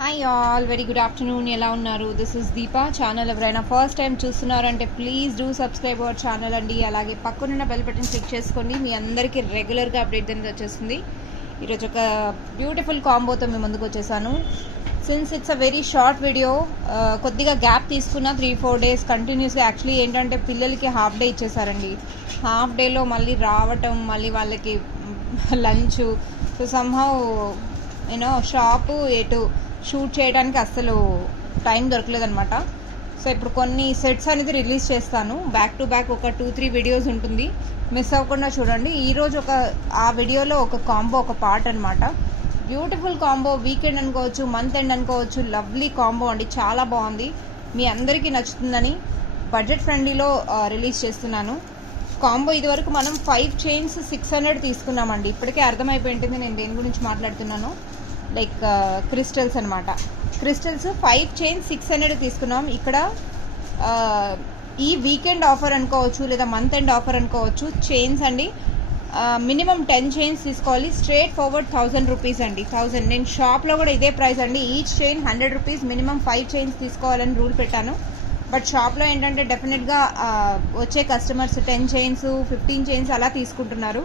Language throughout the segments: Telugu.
Hi all, very good afternoon. ఎలా ఉన్నారు? This is Deepa. ఛానల్ ఎవరైనా ఫస్ట్ టైం చూస్తున్నారంటే please do subscribe our channel అండి. అలాగే పక్కనున్న బెల్ బటన్ క్లిక్ చేసుకోండి. మీ అందరికీ రెగ్యులర్గా అప్డేట్ అనేది వచ్చేస్తుంది. ఈరోజు ఒక బ్యూటిఫుల్ కాంబోతో మీ ముందుకు వచ్చేసాను. Since it's a very short video, కొద్దిగా గ్యాప్ తీసుకున్న 3-4 days కంటిన్యూస్గా. యాక్చువల్లీ ఏంటంటే పిల్లలకి హాఫ్ డే ఇచ్చేసారండి. హాఫ్ డేలో మళ్ళీ రావటం, మళ్ళీ వాళ్ళకి lunch, so somehow you know shop ఎటు షూట్ చేయడానికి అస్సలు టైం దొరకలేదనమాట. సో ఇప్పుడు కొన్ని సెట్స్ అనేది రిలీజ్ చేస్తాను. బ్యాక్ టు బ్యాక్ ఒక 2-3 వీడియోస్ ఉంటుంది, మిస్ అవ్వకుండా చూడండి. ఈరోజు ఆ వీడియోలో ఒక కాంబో, ఒక పార్ట్ అనమాట. బ్యూటిఫుల్ కాంబో, వీకెండ్ అనుకోవచ్చు, మంత్ ఎండ్ అనుకోవచ్చు. లవ్లీ కాంబో అండి, చాలా బాగుంది. మీ అందరికీ నచ్చుతుందని బడ్జెట్ ఫ్రెండ్లీలో రిలీజ్ చేస్తున్నాను. కాంబో ఇదివరకు మనం 5 చైన్స్ 600 తీసుకున్నామండి. ఇప్పటికే అర్థమైపోయి ఉంటుంది నేను దేని గురించి మాట్లాడుతున్నాను. లైక్ క్రిస్టల్స్ అనమాట. క్రిస్టల్స్ 5 చైన్స్ 600 తీసుకున్నాం. ఇక్కడ ఈ వీకెండ్ ఆఫర్ అనుకోవచ్చు, లేదా మంత్ ఎండ్ ఆఫర్ అనుకోవచ్చు. చైన్స్ అండి, మినిమం 10 చైన్స్ తీసుకోవాలి. స్ట్రేట్ ఫార్వర్డ్ 1000 రూపీస్ అండి. 1000. నేను షాప్లో కూడా ఇదే ప్రైస్ అండి. Each chain 100 rupees. Minimum 5 chains తీసుకోవాలని రూల్ పెట్టాను. బట్ షాప్లో ఏంటంటే డెఫినెట్గా వచ్చే కస్టమర్స్ 10 చైన్స్ 15 చైన్స్ అలా తీసుకుంటున్నారు.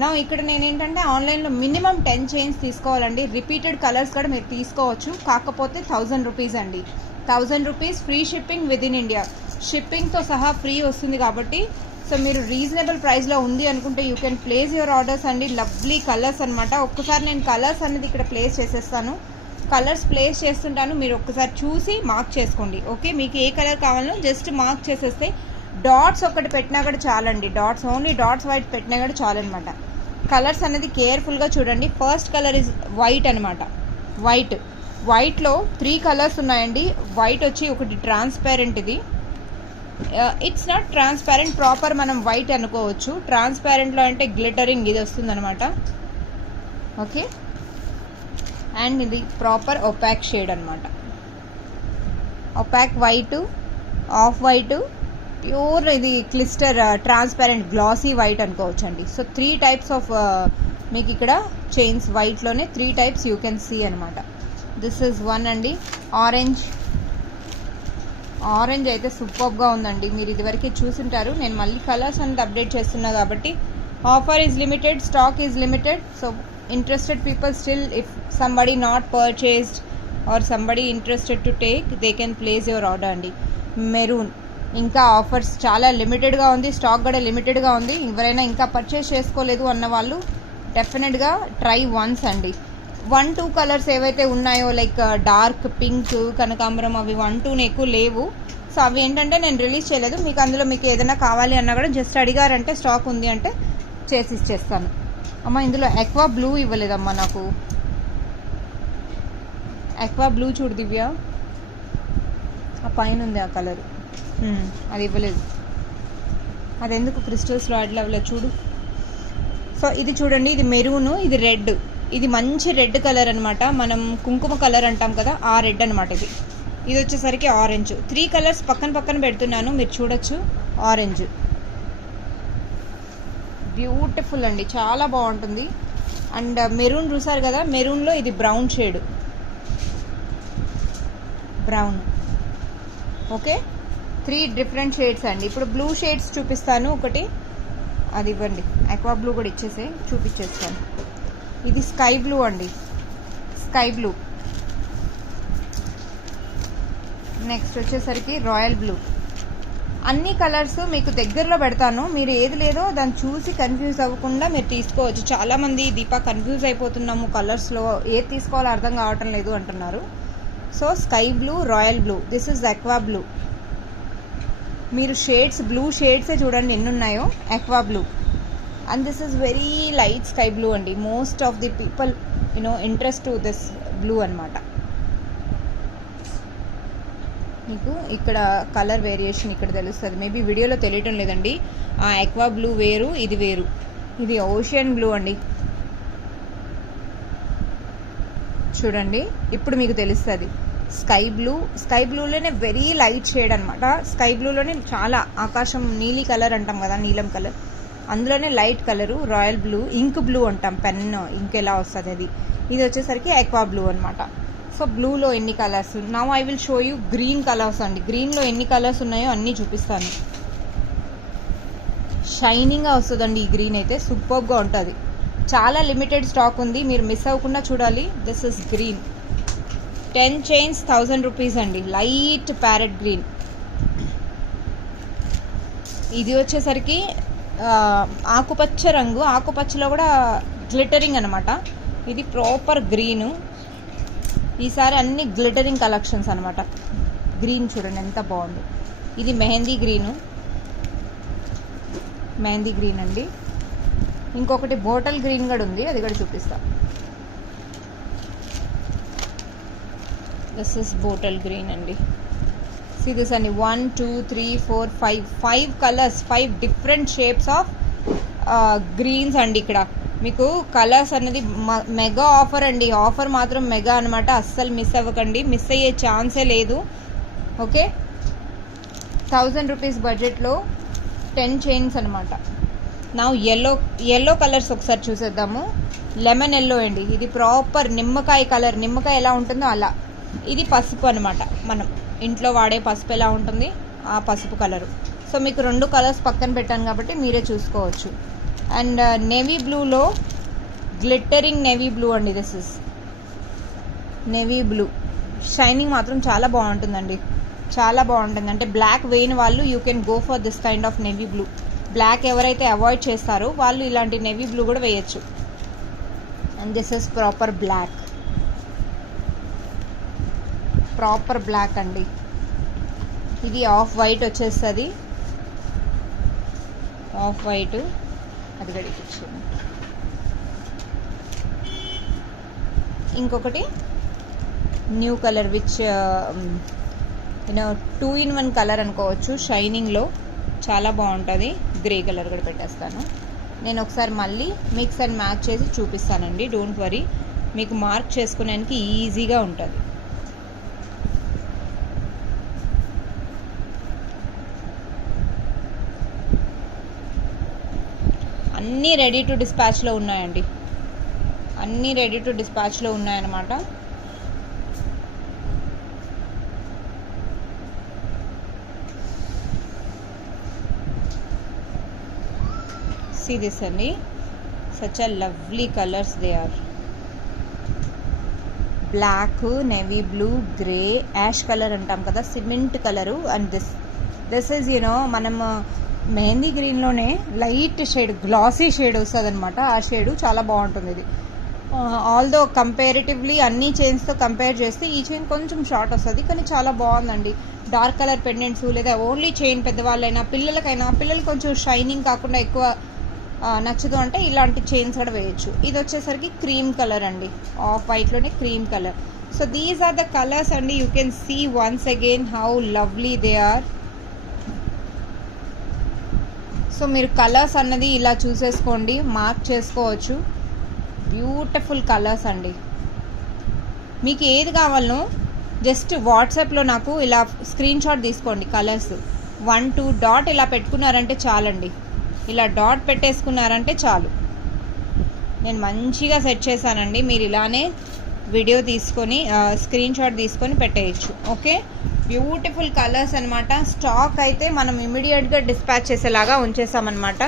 నా ఇక్కడ నేనేంటంటే ఆన్లైన్లో మినిమం 10 చైన్స్ తీసుకోవాలండి. రిపీటెడ్ కలర్స్ కూడా మీరు తీసుకోవచ్చు. కాకపోతే 1000 రూపీస్ అండి. 1000 rupees, free shipping with in India. షిప్పింగ్తో సహా ఫ్రీ వస్తుంది కాబట్టి, సో మీరు రీజనబుల్ ప్రైస్లో ఉంది అనుకుంటే you can place your orders అండి. లవ్లీ కలర్స్ అనమాట. ఒక్కసారి నేను కలర్స్ అనేది ఇక్కడ ప్లేస్ చేసేస్తాను. కలర్స్ ప్లేస్ చేస్తుంటాను, మీరు ఒక్కసారి చూసి మార్క్ చేసుకోండి. ఓకే, మీకు ఏ కలర్ కావాలో జస్ట్ మార్క్ చేసేస్తే, డాట్స్ ఒకటి పెట్టినా కూడా చాలండి. డాట్స్, ఓన్లీ డాట్స్ వైట్ పెట్టినా కూడా చాలన్నమాట. కలర్స్ అనేది కేర్ఫుల్గా చూడండి. ఫస్ట్ కలర్ ఇస్ వైట్ అనమాట. వైట్లో 3 కలర్స్ ఉన్నాయండి. వైట్ వచ్చి ఒకటి ట్రాన్స్పరెంట్, ఇది ఇట్స్ నాట్ ట్రాన్స్పరెంట్ ప్రాపర్, మనం వైట్ అనుకోవచ్చు. ట్రాన్స్పరెంట్లో అంటే గ్లిటరింగ్ ఇది వస్తుంది అనమాట. ఓకే, అండ్ ఇది ప్రాపర్ ఒపాక్ షేడ్ అనమాట. Opaque white, off white, pure ఇది క్లిస్టర్ ట్రాన్స్పరెంట్ గ్లాసీ వైట్ అనుకోవచ్చు అండి. సో 3 టైప్స్ ఆఫ్ మీకు ఇక్కడ చైన్స్ వైట్లోనే 3 టైప్స్ యూ కెన్ సీ అనమాట. దిస్ ఇస్ వన్ అండి. ఆరెంజ్ అయితే సూపర్గా ఉందండి. మీరు ఇదివరకే చూసుంటారు. నేను మళ్ళీ కలర్స్ అనేది అప్డేట్ చేస్తున్నా కాబట్టి. Offer is limited, stock is limited. So interested people still, if somebody not purchased or somebody interested to take, they can place your order అండి. మెరూన్ ఇంకా ఆఫర్స్ చాలా లిమిటెడ్గా ఉంది. స్టాక్ కూడా లిమిటెడ్గా ఉంది. ఎవరైనా ఇంకా పర్చేస్ చేసుకోలేదు అన్న వాళ్ళు డెఫినెట్గా ట్రై వన్స్ అండి. 1-2 కలర్స్ ఏవైతే ఉన్నాయో, లైక్ డార్క్ పింక్, కనకాంబరం, అవి 1-2 ఎక్కువ లేవు. సో అవి ఏంటంటే నేను రిలీజ్ చేయలేదు. మీకు అందులో మీకు ఏదైనా కావాలి అన్నా కూడా జస్ట్ అడిగారంటే, స్టాక్ ఉంది అంటే చేసి ఇచ్చేస్తాను. అమ్మ, ఇందులో ఎక్వా బ్లూ ఇవ్వలేదమ్మా నాకు. ఎక్వా బ్లూ చూడు దివ్య, ఆ పైన ఉంది ఆ కలర్, అది ఇవ్వలేదు. అది ఎందుకు క్రిస్టల్స్లో అట్లా ఇవ్వలేదు చూడు. సో ఇది చూడండి, ఇది మెరూను, ఇది రెడ్. ఇది మంచి రెడ్ కలర్ అనమాట. మనం కుంకుమ కలర్ అంటాం కదా, ఆ రెడ్ అనమాట ఇది. ఇది వచ్చేసరికి ఆరెంజ్. 3 కలర్స్ పక్కన పెడుతున్నాను, మీరు చూడొచ్చు. ఆరెంజ్ బ్యూటిఫుల్ అండి, చాలా బాగుంటుంది. అండ్ మెరూన్ చూసారు కదా, మెరూన్లో ఇది brown shade, brown. Okay, 3 different shades అండి. ఇప్పుడు బ్లూ షేడ్స్ చూపిస్తాను. ఒకటి అది ఇవ్వండి, అక్వా బ్లూ కూడా చూపించేస్తాను. ఇది స్కై బ్లూ అండి, స్కై బ్లూ. నెక్స్ట్ వచ్చేసరికి రాయల్ బ్లూ. అన్ని కలర్స్ మీకు దగ్గరలో పెడతాను, మీరు ఏది లేదో దాన్ని చూసి కన్ఫ్యూజ్ అవ్వకుండా మీరు తీసుకోవచ్చు. చాలామంది దీపా కన్ఫ్యూజ్ అయిపోతున్నాము కలర్స్లో, ఏది తీసుకోవాలో అర్థం కావటం లేదు అంటున్నారు. So sky blue, royal blue, this is aqua blue. మీరు షేడ్స్, బ్లూ షేడ్సే చూడండి ఎన్ని ఉన్నాయో. Aqua blue and this is very light sky blue అండి. Most of the people interest to this blue అనమాట. మీకు ఇక్కడ కలర్ వేరియేషన్ ఇక్కడ తెలుస్తుంది, మేబీ వీడియోలో తెలియటం లేదండి. ఆ ఎక్వా బ్లూ వేరు, ఇది వేరు. ఇది ఓషియన్ బ్లూ అండి. చూడండి, ఇప్పుడు మీకు తెలుస్తుంది. స్కై బ్లూలోనే వెరీ లైట్ షేడ్ అనమాట. స్కై బ్లూలోనే చాలా ఆకాశం నీలి కలర్ అంటాం కదా, నీలం కలర్, అందులోనే light colour royal blue. Ink blue అంటాం, పెన్ ఇంక్ ఎలా వస్తుంది అది. ఇది వచ్చేసరికి ఎక్వా బ్లూ అనమాట. సో బ్లూలో ఎన్ని colours, now I will show you green colours అండి. గ్రీన్లో ఎన్ని కలర్స్ ఉన్నాయో అన్నీ చూపిస్తాను. షైనింగ్గా వస్తుందండి ఈ గ్రీన్ అయితే, సూపర్గా ఉంటుంది. చాలా లిమిటెడ్ స్టాక్ ఉంది, మీరు మిస్ అవ్వకుండా చూడాలి. This is green, 10 chains 1000 rupees అండి. Light parrot green. ఇది వచ్చేసరికి ఆకుపచ్చ రంగు, ఆకుపచ్చలో కూడా గ్లిటరింగ్ అనమాట. ఇది ప్రాపర్ గ్రీను. ఈసారి అన్ని గ్లిటరింగ్ కలెక్షన్స్ అనమాట. గ్రీన్ చూడండి ఎంత బాగుంది. ఇది మెహందీ గ్రీను, మెహందీ గ్రీన్ అండి. ఇంకొకటి బాటిల్ గ్రీన్ కూడా ఉంది, అది కూడా చూపిస్తా. దిస్ ఇస్ బాటిల్ గ్రీన్ అండి. See this అండి, 1 2 3 4 5 కలర్స్, 5 డిఫరెంట్ షేప్స్ ఆఫ్ గ్రీన్స్ అండి. ఇక్కడ మీకు కలర్స్ అనేది మెగా ఆఫర్ అండి. ఆఫర్ మాత్రం మెగా అనమాట, అస్సలు మిస్ అవ్వకండి, మిస్ అయ్యే ఛాన్సే లేదు. ఓకే, 1000 రూపీస్ బడ్జెట్లో 10 చైన్స్ అనమాట. నా ఎల్లో కలర్స్ ఒకసారి చూసేద్దాము. లెమన్ ఎల్లో అండి, ఇది ప్రాపర్ నిమ్మకాయ కలర్. నిమ్మకాయ ఎలా ఉంటుందో అలా. ఇది పసుపు అనమాట, మనం ఇంట్లో వాడే పసుపు ఎలా ఉంటుంది ఆ పసుపు కలరు. సో మీకు 2 కలర్స్ పక్కన పెట్టాను కాబట్టి మీరే చూసుకోవచ్చు. అండ్ నేవీ బ్లూలో గ్లిట్టరింగ్ నేవీ బ్లూ అండి. This is navy blue. Shining మాత్రం చాలా బాగుంటుందండి, చాలా బాగుంటుంది. అంటే బ్లాక్ వేయని వాళ్ళు you can go for this kind of navy blue. Black ఎవరైతే అవాయిడ్ చేస్తారో వాళ్ళు ఇలాంటి నేవీ బ్లూ కూడా వేయచ్చు. And this is proper black, proper black అండి. ఇది ఆఫ్ వైట్ వచ్చేస్తుంది, ఆఫ్ వైట్. అది గడిపించండి. ఇంకొకటి new colour which you know 2 in 1 colour అనుకోవచ్చు. షైనింగ్లో చాలా బాగుంటుంది. గ్రే కలర్ కూడా పెట్టేస్తాను నేను. ఒకసారి మళ్ళీ మిక్స్ అండ్ మ్యాచ్ చేసి చూపిస్తానండి, డోంట్ వరీ. మీకు మార్క్ చేసుకునేందుకు ఈజీగా ఉంటుంది. అన్నీ రెడీ టు డిస్పాచ్లో ఉన్నాయండి, అన్నీ రెడీ టు డిస్పాచ్లో ఉన్నాయన్నమాట. See this అండి, such a lovely colors they are. Black, navy blue, grey, ash colour అంటాం కదా, cement colour. And this is మనం మెహందీ గ్రీన్లోనే లైట్ షేడ్, గ్లాసీ షేడ్ వస్తుంది అనమాట. ఆ షేడు చాలా బాగుంటుంది ఇది. ఆల్దో కంపారిటివ్లీ అన్ని చైన్స్తో కంపేర్ చేస్తే ఈ చైన్ కొంచెం షార్ట్ వస్తుంది, కానీ చాలా బాగుందండి. డార్క్ కలర్ పెండెంట్స్ లేదా ఓన్లీ చైన్ పెద్దవాళ్ళైనా పిల్లలకైనా, పిల్లలు కొంచెం షైనింగ్ కాకుండా ఎక్కువ నచ్చదు అంటే ఇలాంటి చైన్స్ కూడా వేయచ్చు. ఇది వచ్చేసరికి క్రీమ్ కలర్ అండి, ఆఫ్ వైట్లోనే cream colour. So these are the colours అండి. You can see once again how lovely they are. So మీరు కలర్స్ అన్నది ఇలా చూసేసుకోండి, మార్క్ చేసుకోవచ్చు. బ్యూటిఫుల్ కలర్స్ అండి. మీకు ఏది కావాలనో జస్ట్ వాట్సాప్లో నాకు ఇలా స్క్రీన్ షాట్ తీసుకోండి. కలర్స్ 1 2 డాట్ ఇలా పెట్టుకున్నారంటే చాలండి. ఇలా డాట్ పెట్టేసుకున్నారంటే చాలు. నేను మంచిగా సెట్ చేశానండి. మీరు ఇలానే వీడియో తీసుకొని స్క్రీన్ షాట్ తీసుకొని పెట్టేయచ్చు. ఓకే, బ్యూటిఫుల్ కలర్స్ అనమాట. స్టాక్ అయితే మనం ఇమ్మీడియట్గా డిస్పాచ్ చేసేలాగా ఉంచేసామన్నమాట.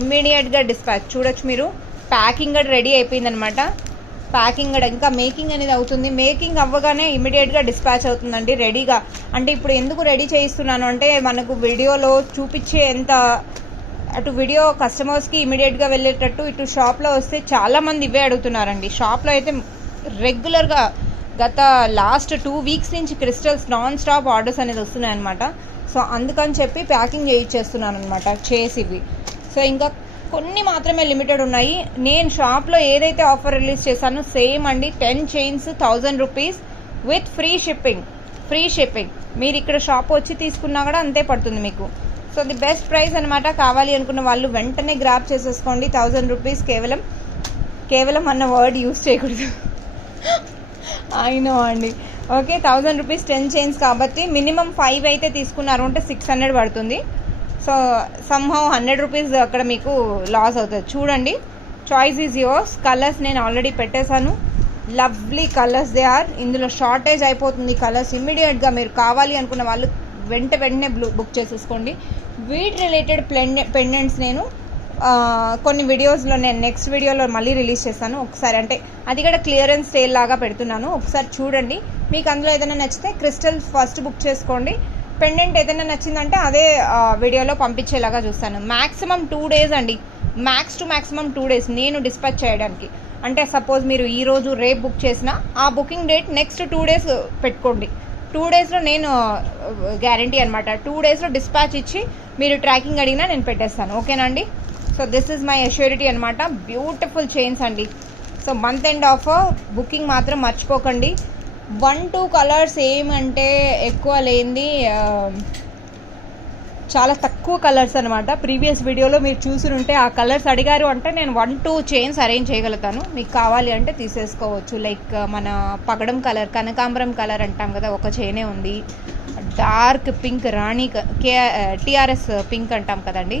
ఇమ్మీడియట్గా డిస్పాచ్ చూడొచ్చు మీరు. ప్యాకింగ్ కూడా రెడీ అయిపోయిందనమాట. ప్యాకింగ్ కూడా ఇంకా మేకింగ్ అనేది అవుతుంది. మేకింగ్ అవ్వగానే ఇమ్మీడియట్గా డిస్పాచ్ అవుతుందండి రెడీగా. అంటే ఇప్పుడు ఎందుకు రెడీ చేయిస్తున్నాను అంటే మనకు వీడియోలో చూపించే ఎంత అటు వీడియో కస్టమర్స్కి ఇమీడియట్గా వెళ్ళేటట్టు, ఇటు షాప్లో వస్తే చాలామంది ఇవే అడుగుతున్నారండి. షాప్లో అయితే రెగ్యులర్గా గత లాస్ట్ 2 weeks నుంచి క్రిస్టల్స్ నాన్ స్టాప్ ఆర్డర్స్ అనేది వస్తున్నాయి అనమాట. సో అందుకని చెప్పి ప్యాకింగ్ చేయించేస్తున్నాను అనమాట చేసి ఇవి. సో ఇంకా కొన్ని మాత్రమే లిమిటెడ్ ఉన్నాయి. నేను షాప్లో ఏదైతే ఆఫర్ రిలీజ్ చేశానో సేమ్ అండి. 10 chains 1000 rupees with free shipping. Free shipping మీరు ఇక్కడ షాప్ వచ్చి తీసుకున్నా కూడా అంతే పడుతుంది మీకు. సో ది బెస్ట్ ప్రైస్ అనమాట. కావాలి అనుకున్న వాళ్ళు వెంటనే గ్రాప్ చేసేసుకోండి. 1000 రూపీస్ కేవలం అన్న వర్డ్ యూజ్ చేయకూడదు. అయినో అండి. ఓకే, 1000 రూపీస్ 10 చైన్స్ కాబట్టి మినిమం 5 అయితే తీసుకున్నారు అంటే 600 పడుతుంది. సో సమ్హౌ 100 రూపీస్ అక్కడ మీకు లాస్ అవుతుంది. చూడండి, చాయిస్ ఈజ్ యువర్స్. కలర్స్ నేను ఆల్రెడీ పెట్టేశాను. Lovely colours they are. ఇందులో షార్టేజ్ అయిపోతుంది కలర్స్. ఇమ్మీడియట్గా మీరు కావాలి అనుకున్న వాళ్ళు వెంటనే బుక్ చేసేసుకోండి. వీట్ రిలేటెడ్ పెండెంట్స్ నేను కొన్ని వీడియోస్లో నేను నెక్స్ట్ వీడియోలో మళ్ళీ రిలీజ్ చేస్తాను ఒకసారి. అంటే అది కూడా క్లియరెన్స్ సేల్ లాగా పెడుతున్నాను, ఒకసారి చూడండి. మీకు అందులో ఏదైనా నచ్చితే క్రిస్టల్ ఫస్ట్ బుక్ చేసుకోండి. పెండెంట్ ఏదైనా నచ్చిందంటే అదే వీడియోలో పంపించేలాగా చూస్తాను. మ్యాక్సిమం 2 days అండి, మ్యాక్సిమం 2 days నేను డిస్పాచ్ చేయడానికి. అంటే సపోజ్ మీరు ఈరోజు రేపు బుక్ చేసినా ఆ బుకింగ్ డేట్ నెక్స్ట్ 2 days పెట్టుకోండి. 2 daysలో నేను గ్యారంటీ అనమాట. 2 daysలో డిస్పాచ్ ఇచ్చి మీరు ట్రాకింగ్ అడిగినా నేను పెట్టేస్తాను. ఓకేనా అండి? So this is my assurity అనమాట. బ్యూటిఫుల్ చైన్స్ అండి. So month end offer booking మాత్రం మర్చిపోకండి. 1-2 కలర్స్ ఏమంటే ఎక్కువ లేనిది చాలా తక్కువ కలర్స్ అనమాట. ప్రీవియస్ వీడియోలో మీరు చూసుంటే ఆ కలర్స్ అడిగారు అంటే నేను 1-2 చైన్స్ అరేంజ్ చేయగలుగుతాను. మీకు కావాలి అంటే తీసేసుకోవచ్చు. లైక్ మన పగడం కలర్, కనకాంబరం కలర్ అంటాం కదా, ఒక చైనే ఉంది. డార్క్ పింక్, రాణి టీఆర్ఎస్ పింక్ అంటాం కదండి,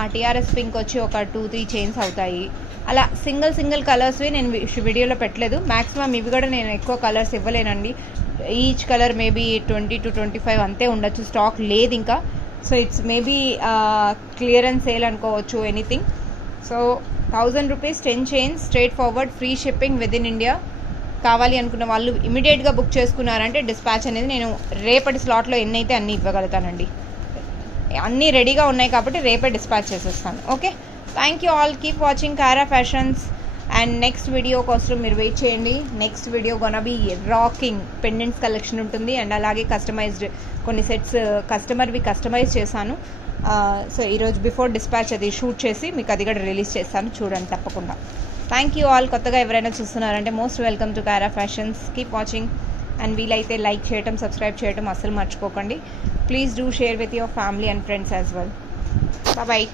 ఆ టీఆర్ఎస్ పింక్ వచ్చి ఒక 2-3 చైన్స్ అవుతాయి. అలా సింగిల్ కలర్స్వి నేను వీడియోలో పెట్టలేదు. మ్యాక్సిమం ఇవి కూడా నేను ఎక్కువ కలర్స్ ఇవ్వలేనండి. ఈచ్ కలర్ మేబీ 20-25 అంతే ఉండొచ్చు, స్టాక్ లేదు ఇంకా. So it's maybe clearance sale అనుకోవచ్చు, anything. So 1000 rupees 10 chains, straight forward, free shipping with in India. కావాలి అనుకున్న వాళ్ళు ఇమీడియట్గా బుక్ చేసుకున్నారంటే డిస్పాచ్ అనేది నేను రేపటి స్లాట్లో ఎన్నైతే అన్నీ ఇవ్వగలుగుతానండి. అన్నీ రెడీగా ఉన్నాయి కాబట్టి రేపే డిస్పాచ్ చేసేస్తాను. Okay, thank you all. Keep watching Kara Fashions. And next video కోసం మీరు వెయిట్ చేయండి. Next video gonna be rocking pendants collection ఉంటుంది. అండ్ అలాగే కస్టమైజ్డ్ కొన్ని సెట్స్ కస్టమర్వి కస్టమైజ్ చేశాను. సో ఈరోజు బిఫోర్ డిస్పాచ్ అది షూట్ చేసి మీకు అది కూడా రిలీజ్ చేస్తాను, చూడండి తప్పకుండా. Thank you all. కొత్తగా ఎవరైనా చూస్తున్నారంటే most welcome to Kara Fashions. Keep watching. And వీలైతే లైక్ చేయటం, సబ్స్క్రైబ్ చేయటం అస్సలు మర్చిపోకండి. Please do share with your family and friends as well. Bye.